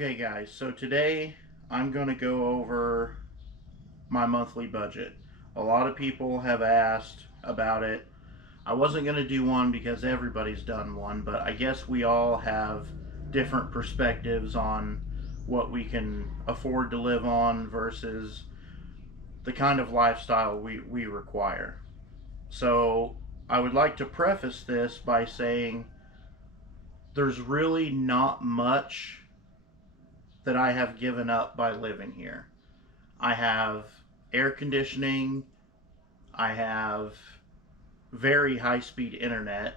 Okay guys, so today I'm going to go over my monthly budget. A lot of people have asked about it. I wasn't going to do one because everybody's done one, but I guess we all have different perspectives on what we can afford to live on versus the kind of lifestyle we require. So I would like to preface this by saying there's really not much that I have given up by living here. I have air conditioning, I have very high speed internet,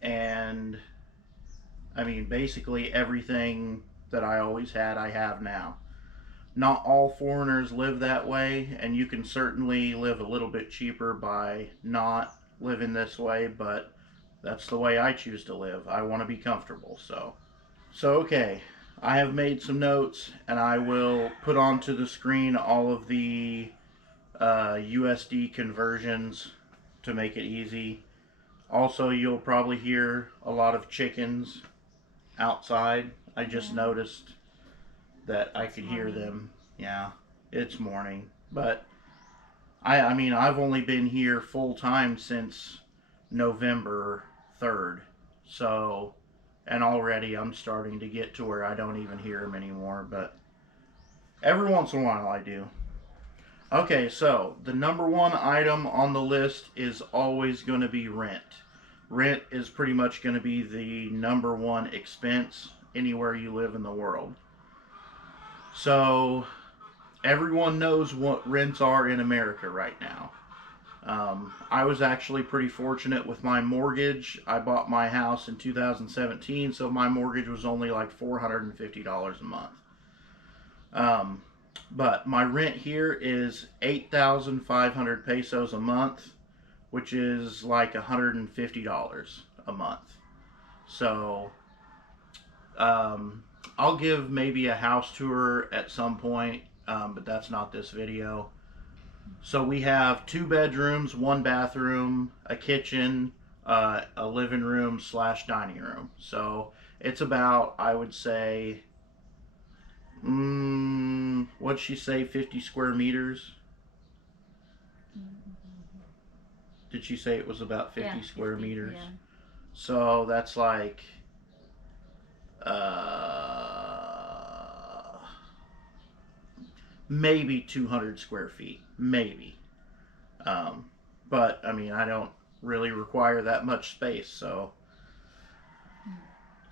and I mean, basically everything that I always had, I have now. Not all foreigners live that way, and you can certainly live a little bit cheaper by not living this way, but that's the way I choose to live. I want to be comfortable, so okay, I have made some notes and I will put onto the screen all of the USD conversions to make it easy. Also, you'll probably hear a lot of chickens outside. I just noticed that I could hear them. Yeah, it's morning. But I mean, I've only been here full time since November 3rd. So, and already I'm starting to get to where I don't even hear them anymore, but every once in a while I do. Okay, so the number one item on the list is always going to be rent. Rent is pretty much going to be the number one expense anywhere you live in the world. So everyone knows what rents are in America right now. I was actually pretty fortunate with my mortgage. I bought my house in 2017, so my mortgage was only like $450 a month. But my rent here is 8,500 pesos a month, which is like $150 a month. So I'll give maybe a house tour at some point, but that's not this video. So we have 2 bedrooms, 1 bathroom, a kitchen, a living room / dining room. So it's about, I would say, what'd she say, 50 square meters? Did she say it was about 50 square meters? Yeah. So that's like, maybe 200 square feet, maybe. But I mean, I don't really require that much space, so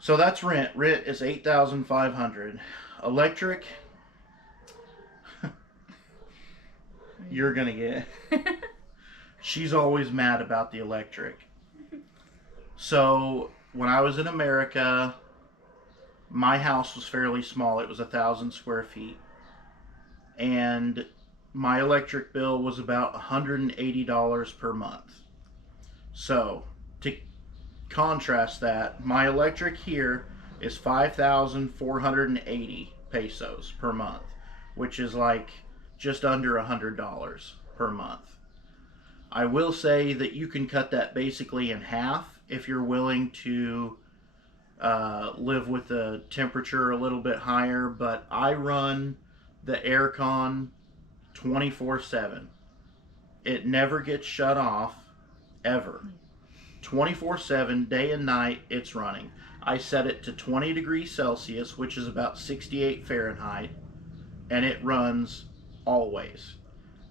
that's rent. Rent is 8,500. Electric, you're gonna get. She's always mad about the electric. So when I was in America, my house was fairly small. It was 1,000 square feet. And my electric bill was about $180 per month. So to contrast that, my electric here is 5,480 pesos per month, which is like just under $100 per month. I will say that you can cut that basically in half if you're willing to live with the temperature a little bit higher, but I run the aircon 24/7. It never gets shut off, ever. 24/7, day and night, it's running. I set it to 20 degrees Celsius, which is about 68 Fahrenheit, and it runs always.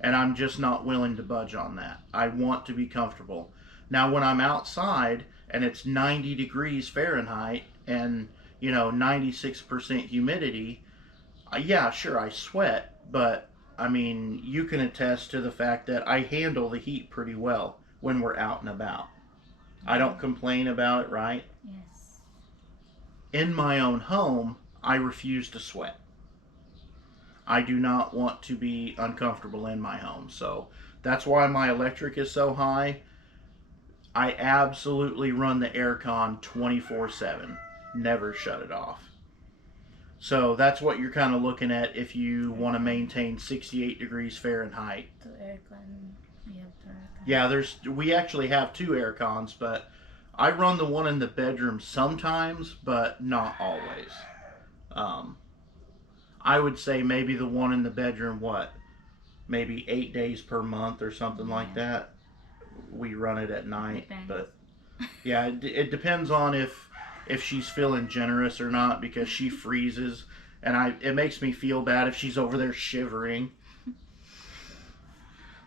And I'm just not willing to budge on that. I want to be comfortable. Now, when I'm outside and it's 90 degrees Fahrenheit and, 96% humidity, yeah, sure, I sweat, but I mean, you can attest to the fact that I handle the heat pretty well when we're out and about. I don't complain about it, right? Yes. In my own home, I refuse to sweat. I do not want to be uncomfortable in my home, so that's why my electric is so high. I absolutely run the aircon 24/7. Never shut it off. So that's what you're kind of looking at if you want to maintain 68 degrees Fahrenheit. To aircon, we have to aircon. Yeah, we actually have 2 air cons, but I run the one in the bedroom sometimes, but not always. Um, I would say maybe the one in the bedroom, maybe 8 days per month or something like Yeah. that. We run it at night, Depends. but yeah, it depends on if she's feeling generous or not because she freezes, and it makes me feel bad if she's over there shivering.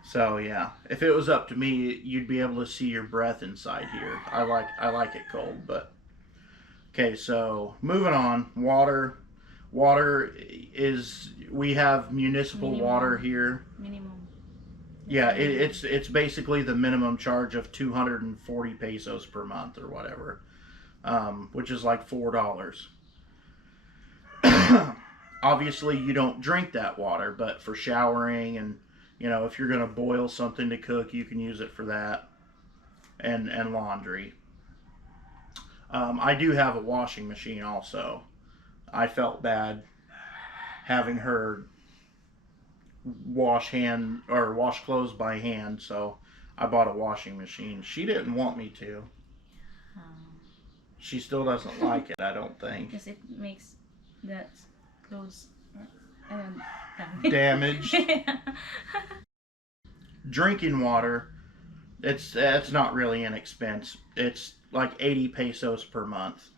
So yeah, if it was up to me, you'd be able to see your breath inside here. I like it cold, but okay. So moving on, water. Water is we have municipal water Minimum. here. Minimum. Yeah, Minimum. it's basically the minimum charge of 240 pesos per month or whatever, which is like $4. Obviously, you don't drink that water, but for showering and if you're gonna boil something to cook, you can use it for that and laundry. I do have a washing machine also. I felt bad having her wash clothes by hand, so I bought a washing machine. She didn't want me to. Um, She still doesn't like it, I don't think. because it makes that clothes um, Damaged. Yeah. Drinking water, it's not really an expense. It's like 80 pesos per month.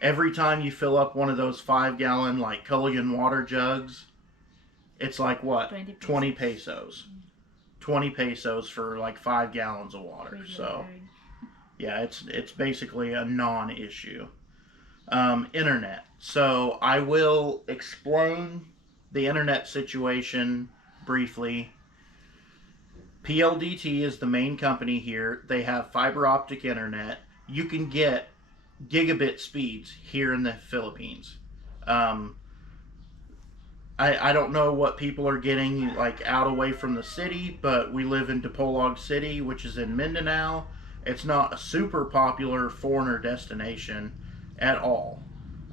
Every time you fill up one of those 5 gallon like Culligan water jugs, it's like what? 20 pesos. 20 pesos. 20 pesos for like 5 gallons of water. Pretty So good. yeah, it's basically a non-issue. Internet. So I will explain the internet situation briefly. PLDT is the main company here. They have fiber optic internet. You can get gigabit speeds here in the Philippines. Um, I don't know what people are getting like out away from the city, but we live in Dipolog City, which is in Mindanao. It's not a super popular foreigner destination at all.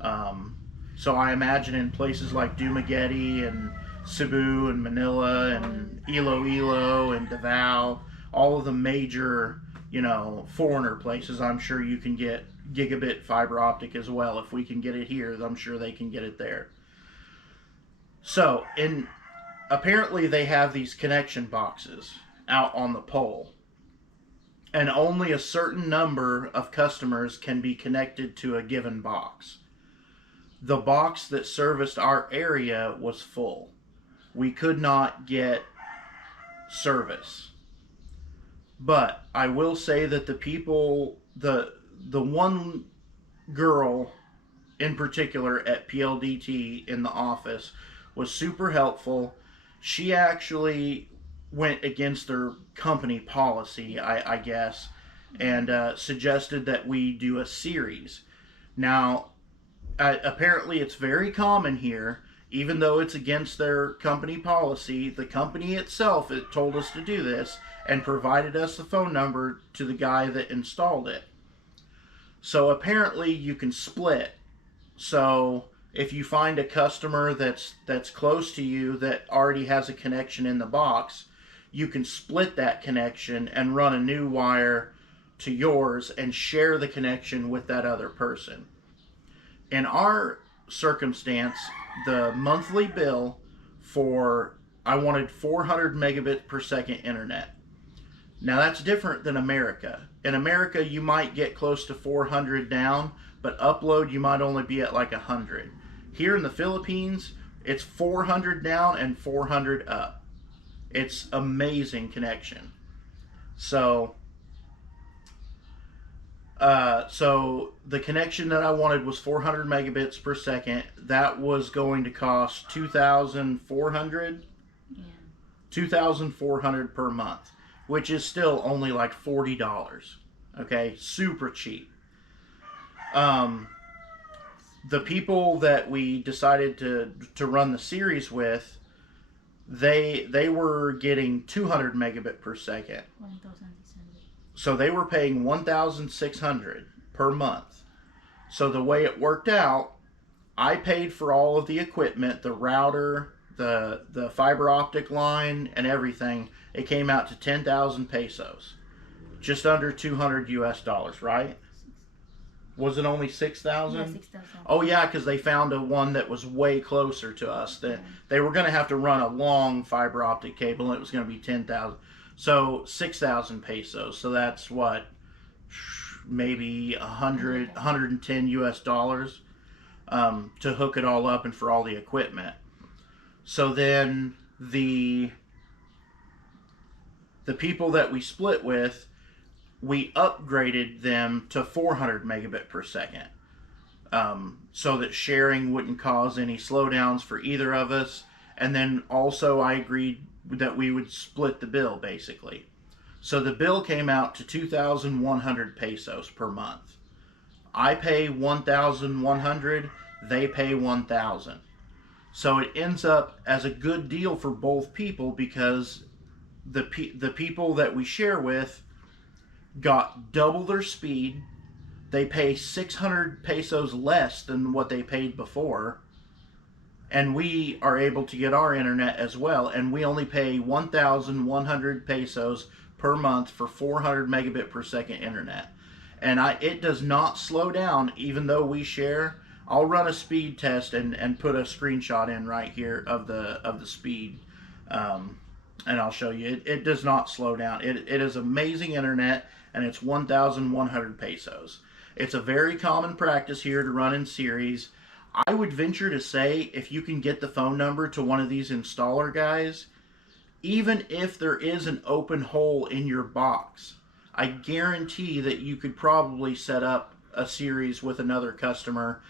Um, so I imagine in places like Dumaguete and Cebu and Manila and Iloilo and Davao, all of the major, foreigner places, I'm sure you can get gigabit fiber optic as well. If we can get it here, I'm sure they can get it there. So, apparently they have these connection boxes out on the pole, and only a certain number of customers can be connected to a given box. The box that serviced our area was full. We could not get service. But I will say that the one girl in particular at PLDT in the office was super helpful. She actually went against their company policy, I guess, and suggested that we do a series. Now, apparently, it's very common here. Even though it's against their company policy, the company itself it told us to do this and provided us the phone number to the guy that installed it. So apparently, you can split. So if you find a customer that's close to you that already has a connection in the box, you can split that connection and run a new wire to yours and share the connection with that other person. In our circumstance, the monthly bill I wanted 400 megabit per second internet. Now that's different than America. In America, you might get close to 400 down, but upload you might only be at like 100. Here in the Philippines, it's 400 down and 400 up. It's amazing connection. So so the connection that I wanted was 400 megabits per second. That was going to cost 2,400, Yeah. 2,400 per month, which is still only like $40. Okay, super cheap. The people that we decided to run the series with, they were getting 200 megabit per second. 1,600. So they were paying 1,600 per month. So the way it worked out, I paid for all of the equipment, the router, the fiber optic line, and everything. It came out to 10,000 pesos, just under 200 US dollars, right? Was it only 6,000? Yeah, 6,000. Oh yeah, because they found a one that was way closer to us. That they were going to have to run a long fiber optic cable, and it was going to be 10,000. So 6,000 pesos. So that's what, maybe 110 US dollars to hook it all up and for all the equipment. So then the people that we split with, we upgraded them to 400 megabit per second, so that sharing wouldn't cause any slowdowns for either of us. And then also I agreed that we would split the bill, basically. So the bill came out to 2,100 pesos per month. I pay 1,100, they pay 1,000. So it ends up as a good deal for both people, because the people that we share with got double their speed. They pay 600 pesos less than what they paid before, and we are able to get our internet as well, and we only pay 1,100 pesos per month for 400 megabit per second internet. And it does not slow down even though we share. I'll run a speed test and put a screenshot in right here of the speed, and I'll show you. It does not slow down. It is amazing internet, and it's 1,100 pesos. It's a very common practice here to run in series. I would venture to say, if you can get the phone number to one of these installer guys, even if there is an open hole in your box, I guarantee that you could probably set up a series with another customer,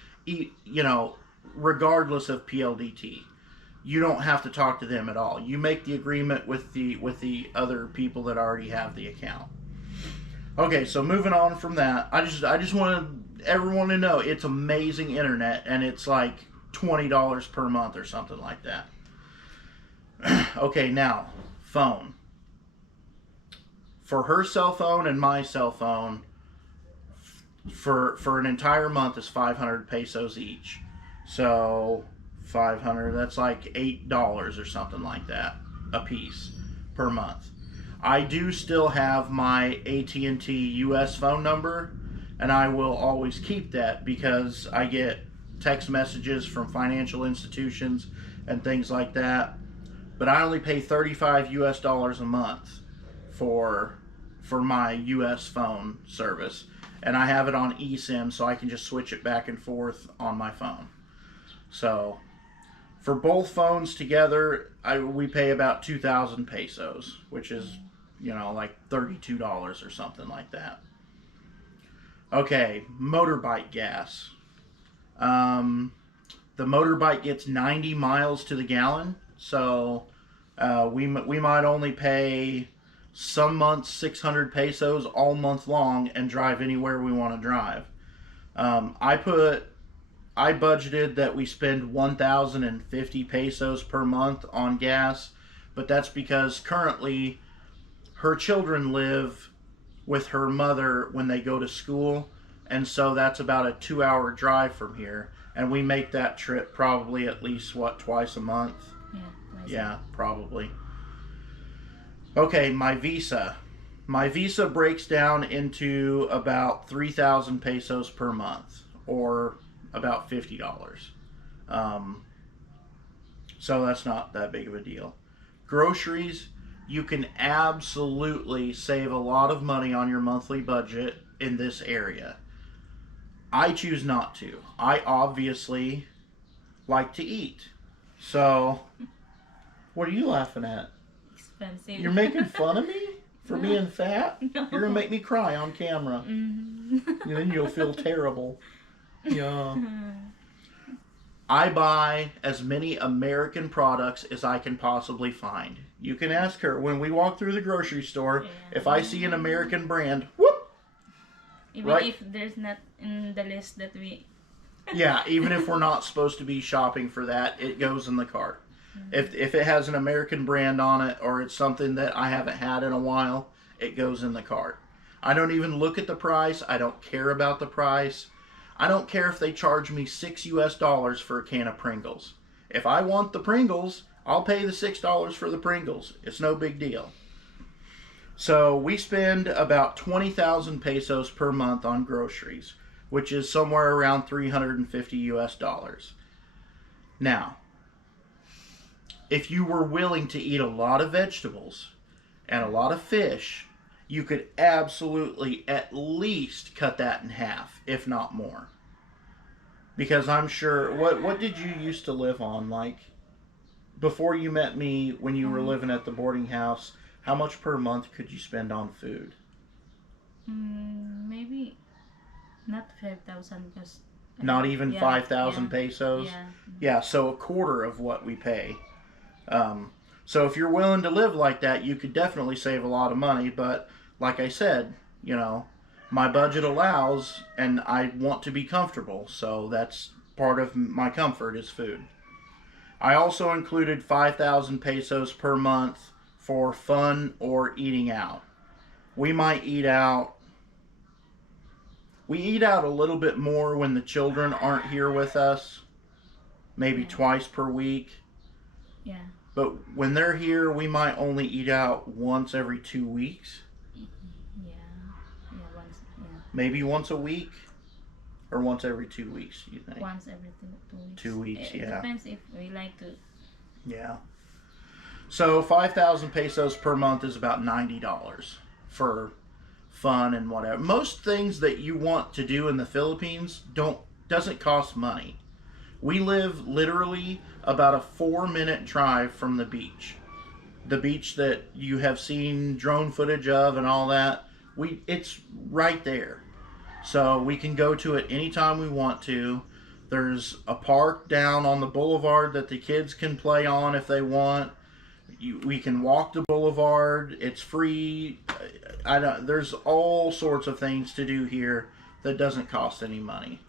regardless of PLDT. You don't have to talk to them at all. You make the agreement with the other people that already have the account. Okay, so moving on from that, I just want everyone to know it's amazing internet, and it's like $20 per month or something like that. Okay, now phone. For her cell phone and my cell phone, for an entire month is 500 pesos each. So 500, that's like $8 or something like that a piece per month. I do still have my AT&T US phone number, and I will always keep that because I get text messages from financial institutions and things like that. But I only pay 35 US dollars a month for my US phone service, and I have it on eSIM, so I can just switch it back and forth on my phone. So for both phones together, we pay about 2,000 pesos, which is, like $32 or something like that. Okay, Motorbike Gas. The motorbike gets 90 miles to the gallon, so we might only pay some months 600 pesos all month long and drive anywhere we want to drive. I budgeted that we spend 1,050 pesos per month on gas, but that's because currently her children live with her mother when they go to school, and so that's about a 2-hour drive from here, and we make that trip probably at least, twice a month? Yeah, probably. Okay, my Visa. My Visa breaks down into about 3,000 pesos per month, or about $50. So that's not that big of a deal. Groceries, you can absolutely save a lot of money on your monthly budget in this area. I choose not to. I obviously like to eat. So, what are you laughing at? Expensive. You're making fun of me for No. being fat? No. You're going to make me cry on camera. Mm-hmm. And then you'll feel terrible. Yeah. I buy as many American products as I can possibly find. You can ask her when we walk through the grocery store, if I see an American brand, whoop! Even Right. if there's not in the list that we... Yeah, even if we're not supposed to be shopping for that, it goes in the cart. If it has an American brand on it, or it's something that I haven't had in a while, it goes in the cart. I don't even look at the price. I don't care about the price. I don't care if they charge me $6 US for a can of Pringles. If I want the Pringles, I'll pay the $6 for the Pringles. It's no big deal. So we spend about 20,000 pesos per month on groceries. which is somewhere around 350 US dollars. Now, if you were willing to eat a lot of vegetables and a lot of fish, you could absolutely at least cut that in half, if not more. Because I'm sure, what did you used to live on? Like, before you met me, when you were living at the boarding house, how much per month could you spend on food? Maybe not 5,000 because. Not even Yeah, 5,000 yeah, pesos? yeah. Yeah, so a quarter of what we pay. So if you're willing to live like that, you could definitely save a lot of money. But like I said, you know, my budget allows, and I want to be comfortable. So that's part of my comfort is food. I also included 5,000 pesos per month for fun or eating out. We might eat out. We eat out a little bit more when the children aren't here with us, maybe twice per week. Yeah. But when they're here, we might only eat out once every 2 weeks. Yeah. Yeah. Once. Yeah. Maybe once a week, or once every 2 weeks. You think? Once every 2 weeks. 2 weeks, It yeah. depends if we like to. Yeah. So 5,000 pesos per month is about $90 for fun and whatever. Most things that you want to do in the Philippines doesn't cost money. We live literally about a 4-minute drive from the beach. The beach that you have seen drone footage of and all that. It's right there. So we can go to it anytime we want to. There's a park down on the boulevard that the kids can play on if they want. We can walk the boulevard. It's free. There's all sorts of things to do here that doesn't cost any money.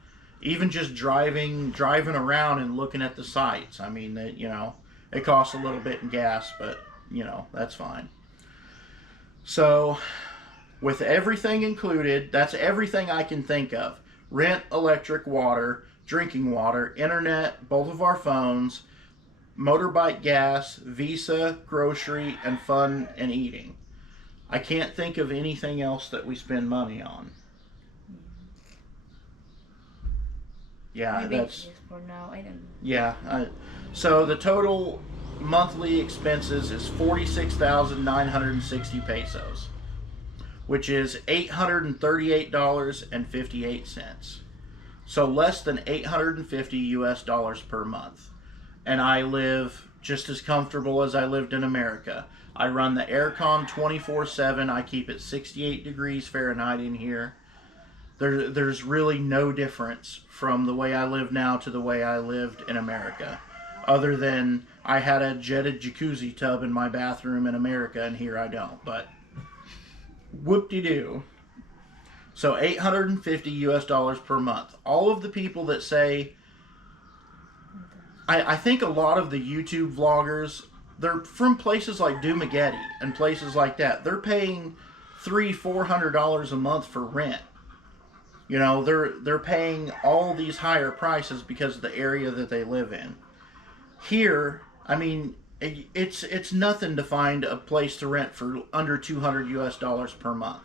Even just driving around and looking at the sights. I mean, it costs a little bit in gas, but that's fine. So, with everything included, that's everything I can think of: rent, electric, water, drinking water, internet, both of our phones, motorbike gas, visa, grocery, and fun and eating. I can't think of anything else that we spend money on. Yeah, Maybe that's for now. I don't know. yeah. So the total monthly expenses is 46,960 pesos, which is $838.58. So less than 850 US dollars per month. And I live just as comfortable as I lived in America. I run the aircon 24/7. I keep it 68 degrees Fahrenheit in here. There's really no difference from the way I live now to the way I lived in America. Other than I had a jetted jacuzzi tub in my bathroom in America, and here I don't. But whoop-de-doo. So 850 US dollars per month. All of the people that say, I think a lot of the YouTube vloggers, they're from places like Dumaguete and places like that. They're paying $300-400 a month for rent. They're paying all these higher prices because of the area that they live in. Here, I mean, it's nothing to find a place to rent for under 200 US dollars per month.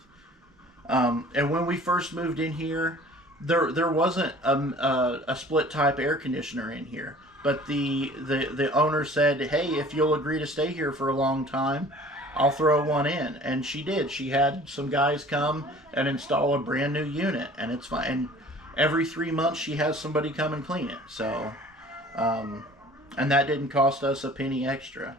And when we first moved in here, there wasn't a split type air conditioner in here. But the owner said, hey, if you'll agree to stay here for a long time, I'll throw one in. And she did. She had some guys come and install a brand new unit, and it's fine. And every 3 months she has somebody come and clean it. So, and that didn't cost us a penny extra.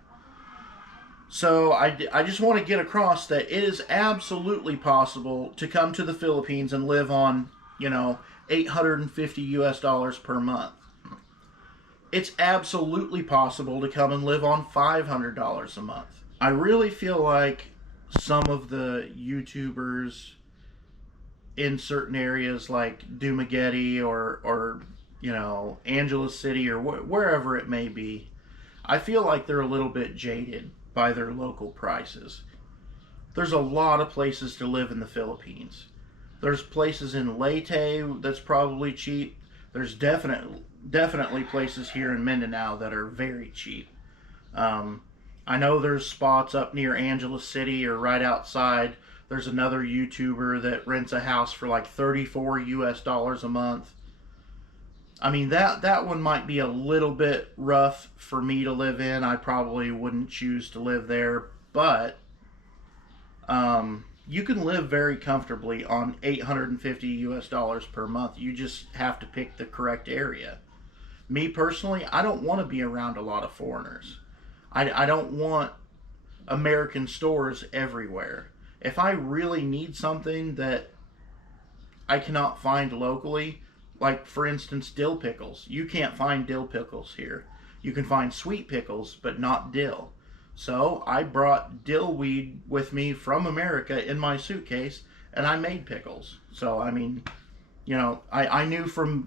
So I just want to get across that it is absolutely possible to come to the Philippines and live on, 850 US dollars per month. It's absolutely possible to come and live on $500 a month. I really feel like some of the YouTubers in certain areas like Dumaguete or Angeles City or wherever it may be, I feel like they're a little bit jaded by their local prices. There's a lot of places to live in the Philippines. There's places in Leyte that's probably cheap. There's definitely places here in Mindanao that are very cheap. I know there's spots up near Angeles City or right outside There's another YouTuber that rents a house for like $34 a month. I mean, that one might be a little bit rough for me to live in. I probably wouldn't choose to live there, but you can live very comfortably on $850 per month. You just have to pick the correct area. Me personally, I don't want to be around a lot of foreigners. I don't want American stores everywhere. If I really need something that I cannot find locally, like for instance dill pickles, you can't find dill pickles here. You can find sweet pickles, but not dill. So I brought dill weed with me from America in my suitcase, and I made pickles. So I mean, I knew from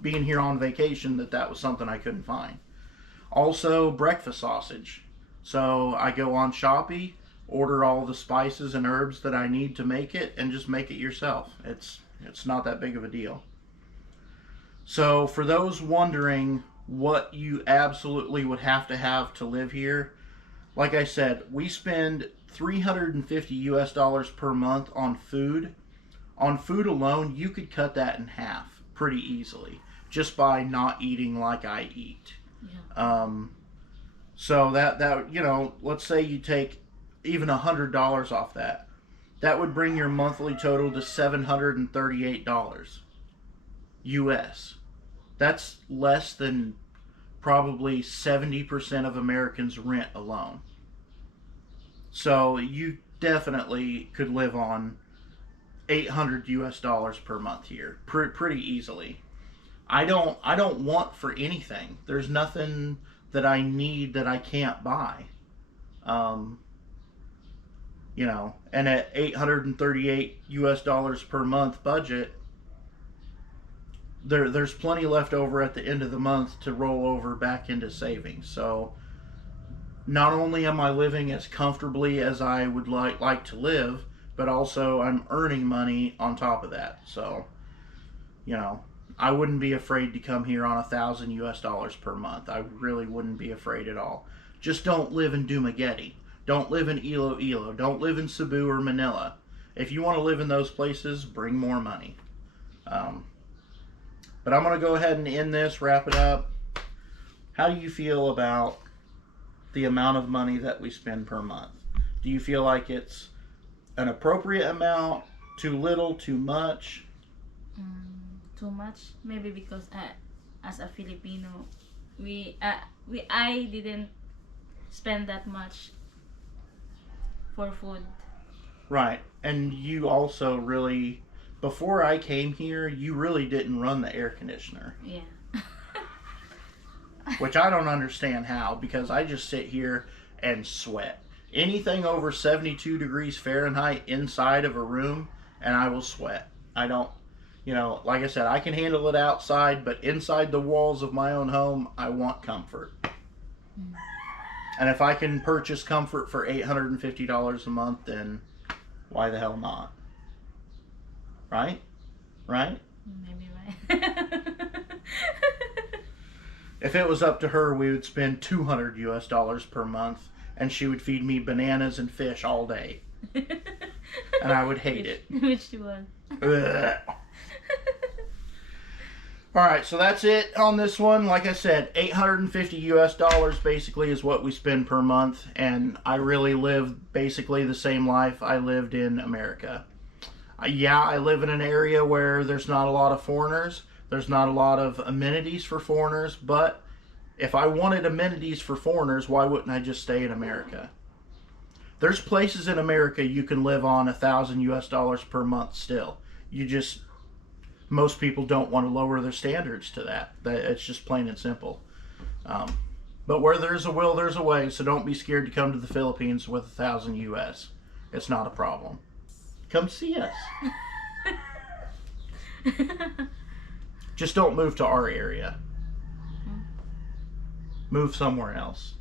being here on vacation that was something I couldn't find. Also, breakfast sausage. So I go on Shopee, order all the spices and herbs that I need to make it, and just make it yourself. It's not that big of a deal. So for those wondering what you absolutely would have to live here, like I said, we spend $350 per month on food. On food alone, you could cut that in half pretty easily just by not eating like I eat. Yeah. So that let's say you take even $100 off that. That would bring your monthly total to $738 US. That's less than probably 70% of Americans rent alone. So you definitely could live on $800 per month here pretty easily. I don't want for anything. There's nothing that I need that I can't buy. And at $838 per month budget, there's plenty left over at the end of the month to roll over back into savings. So not only am I living as comfortably as I would like to live, but also I'm earning money on top of that. So, I wouldn't be afraid to come here on $1,000 per month. I really wouldn't be afraid at all. Just don't live in Dumaguete. Don't live in Iloilo. Don't live in Cebu or Manila. If you want to live in those places, bring more money. But I'm going to go ahead and end this, wrap it up. How do you feel about the amount of money that we spend per month? Do you feel like it's an appropriate amount, too little, too much? Too much, maybe because as a Filipino, I didn't spend that much for food. Right, and you also really, before I came here, you really didn't run the air conditioner. Yeah. Which I don't understand how, because I just sit here and sweat. Anything over 72 degrees Fahrenheit inside of a room, and I will sweat. I don't, like I said, I can handle it outside, but inside the walls of my own home, I want comfort. And if I can purchase comfort for $850 a month, then why the hell not? Right? Right? Maybe right. If it was up to her, we would spend $200 per month, and she would feed me bananas and fish all day. And I would hate it. Which one? Alright, so that's it on this one. Like I said, $850 basically is what we spend per month, and I really live basically the same life I lived in America. Yeah, I live in an area where there's not a lot of foreigners. There's not a lot of amenities for foreigners, but if I wanted amenities for foreigners, why wouldn't I just stay in America? There's places in America you can live on $1,000 per month still. Most people don't want to lower their standards to that. It's just plain and simple. But where there's a will, there's a way, so don't be scared to come to the Philippines with $1,000 US. It's not a problem. Come see us. Just don't move to our area. Move somewhere else.